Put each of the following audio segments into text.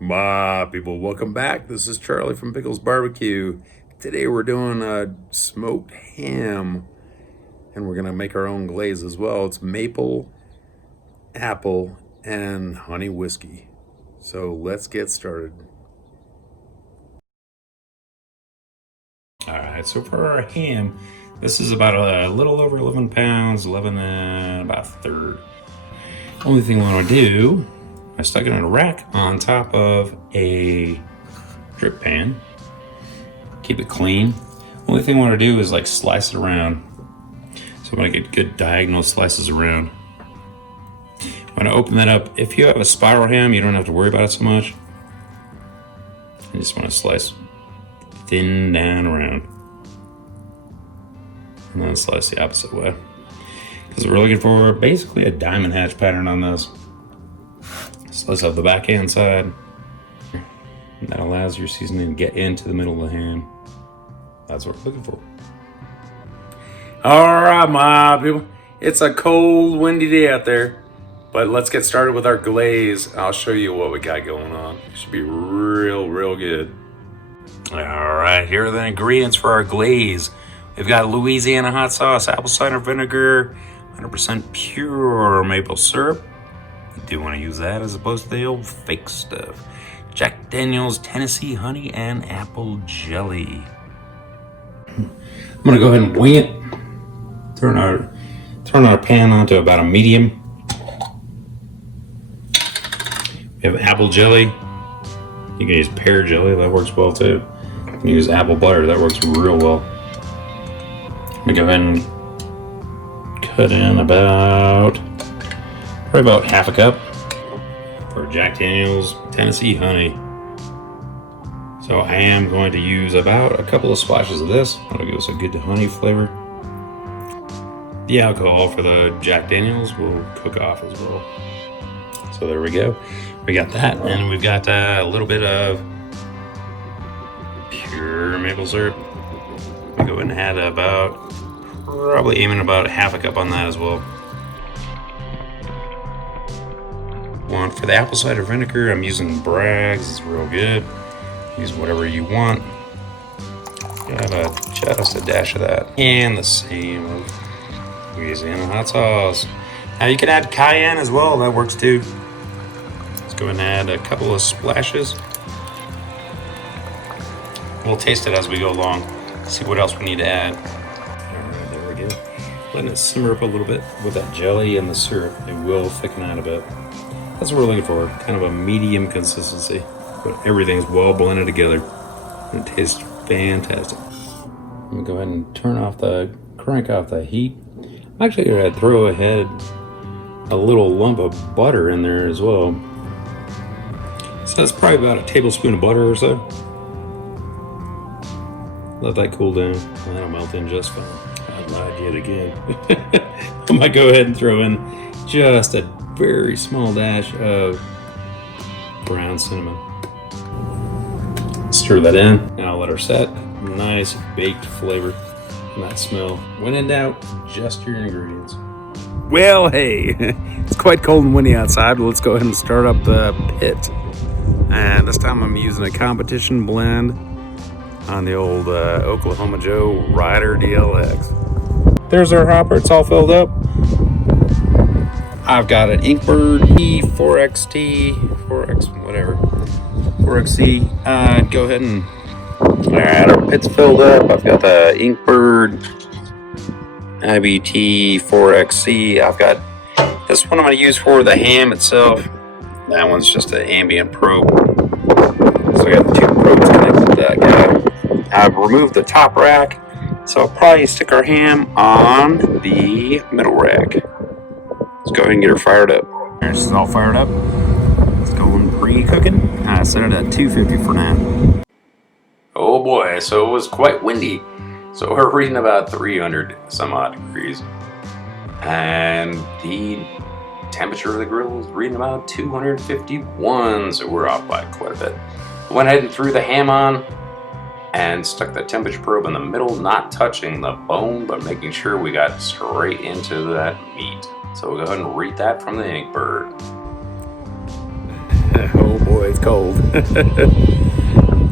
People, welcome back. This is Charlie from Pickles BBQ. Today we're doing a smoked ham, and we're gonna make our own glaze as well. It's maple, apple, and honey whiskey. So let's get started. All right, so for our ham, this is about a little over 11 pounds, 11 and about a third. Only thing I want to do, I stuck it in a rack on top of a drip pan. Keep it clean. Only thing I want to do is like slice it around. So I'm gonna get good diagonal slices around. I'm gonna open that up. If you have a spiral ham, you don't have to worry about it so much. You just want to slice thin down around. And then slice the opposite way. Because we're looking for basically a diamond hatch pattern on this. Slice off the backhand side. And that allows your seasoning to get into the middle of the ham. That's what we're looking for. All right, my people. It's a cold, windy day out there. But let's get started with our glaze. I'll show you what we got going on. It should be real good. All right, here are the ingredients for our glaze. We've got Louisiana hot sauce, apple cider vinegar, 100% pure maple syrup. You do want to use that as opposed to the old fake stuff. Jack Daniel's Tennessee honey and apple jelly. I'm gonna go ahead and wing it. Turn our pan onto about a medium. We have apple jelly. You can use pear jelly, that works well too. You can use apple butter, that works real well. I'm gonna go ahead and cut in probably about half a cup for Jack Daniel's Tennessee honey. So I am going to use about a couple of splashes of this. That'll give us a good honey flavor. The alcohol for the Jack Daniel's will cook off as well. So there we go. We got that, and we've got a little bit of pure maple syrup. We go ahead and add probably aiming about half a cup on that as well. For the apple cider vinegar, I'm using Bragg's. It's real good. Use whatever you want. Got just a dash of that, and the same of Louisiana hot sauce. Now you can add cayenne as well. That works too. Let's go ahead and add a couple of splashes. We'll taste it as we go along. See what else we need to add. All right, there we go. Letting it simmer up a little bit with that jelly and the syrup. It will thicken out a bit. That's what we're looking for, kind of a medium consistency, but everything's well blended together, and it tastes fantastic. I'm gonna go ahead and crank off the heat. I'm actually gonna throw ahead a little lump of butter in there as well. So that's probably about a tablespoon of butter or so. Let that cool down, and that'll melt in just fine. I lied yet again. I might go ahead and throw in just a very small dash of ground cinnamon. Stir that in, and I'll let her set. Nice baked flavor and that smell. When in doubt, just your ingredients. Well, hey, it's quite cold and windy outside. Let's go ahead and start up the pit. And this time I'm using a competition blend on the old Oklahoma Joe Rider DLX. There's our hopper. It's all filled up. I've got an Inkbird E4XT, 4XC. Go ahead and, all right, our pit's filled up. I've got the Inkbird IBT 4XC. I've got this one I'm going to use for the ham itself. That one's just an ambient probe. So I got two probes connected to that guy. I've removed the top rack, so I'll probably stick our ham on the middle rack. Let's go ahead and get her fired up. This is all fired up. It's going pre-cooking. I set it at 250 for now. Oh boy, so it was quite windy. So we're reading about 300 some odd degrees. And the temperature of the grill is reading about 251, so we're off by quite a bit. Went ahead and threw the ham on and stuck the temperature probe in the middle, not touching the bone, but making sure we got straight into that meat. So we'll go ahead and read that from the Inkbird. Oh boy, it's cold.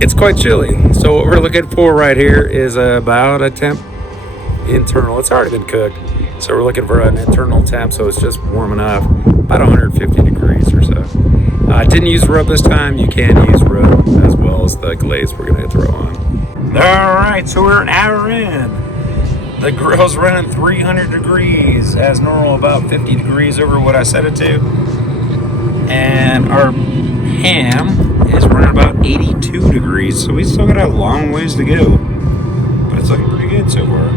It's quite chilly. So what we're looking for right here is about a temp internal. It's already been cooked. So we're looking for an internal temp, so it's just warm enough, about 150 degrees or so. I didn't use rub this time. You can use rub as well as the glaze we're gonna throw on. All right, so we're an hour in. The grill's running 300 degrees as normal, about 50 degrees over what I set it to. And our ham is running about 82 degrees, so we still got a long ways to go. But it's looking pretty good so far.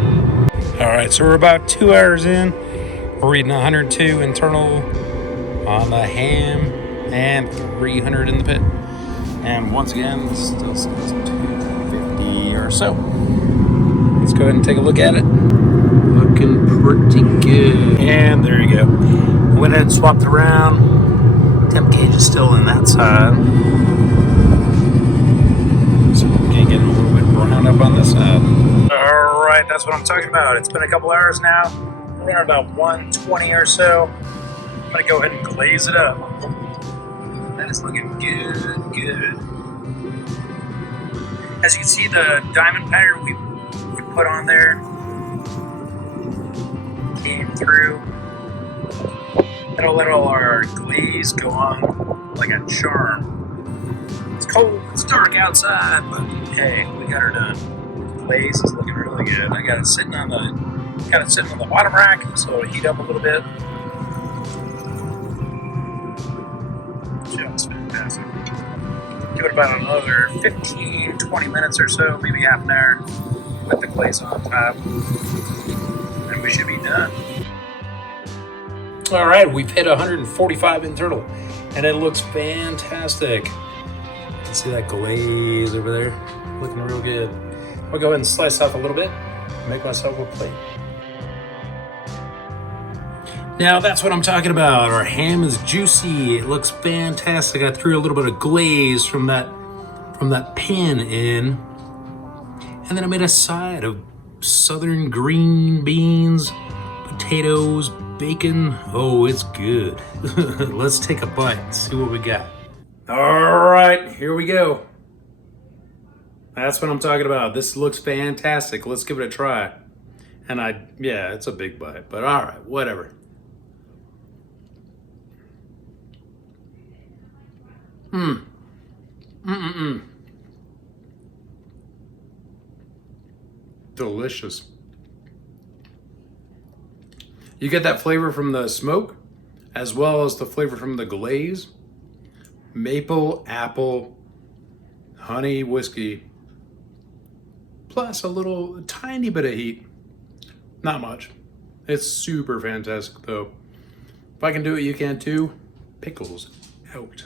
All right, so we're about 2 hours in. We're reading 102 internal on the ham and 300 in the pit. And once again, this still says 250 or so. Let's go ahead and take a look at it. Looking pretty good. And there you go. Went ahead and swapped it around. Temp gauge is still in that side. So we can get a little bit brown up on this side. All right, that's what I'm talking about. It's been a couple hours now. We're running about 120 or so. I'm gonna go ahead and glaze it up. That is looking good. As you can see, the diamond pattern we put on there came through. That'll let all our glaze go on like a charm. It's cold, it's dark outside, but hey, we got her done. Glaze is looking really good. I got it sitting on the bottom rack, so it'll heat up a little bit. Just fantastic. Give it about another 15-20 minutes or so, maybe half an hour, with the glaze on top, and we should be done. All right, we've hit 145 internal, and it looks fantastic. You can see that glaze over there, looking real good. I'll go ahead and slice off a little bit, make myself a plate. Now that's what I'm talking about. Our ham is juicy. It looks fantastic. I threw a little bit of glaze from that pan in. And then I made a side of southern green beans, potatoes, bacon. Oh, it's good. Let's take a bite and see what we got. All right, here we go. That's what I'm talking about. This looks fantastic. Let's give it a try. And yeah, it's a big bite, but all right, whatever. Delicious. You get that flavor from the smoke, as well as the flavor from the glaze. Maple, apple, honey, whiskey, plus a tiny bit of heat. Not much. It's super fantastic though. If I can do it, you can too. Pickles out.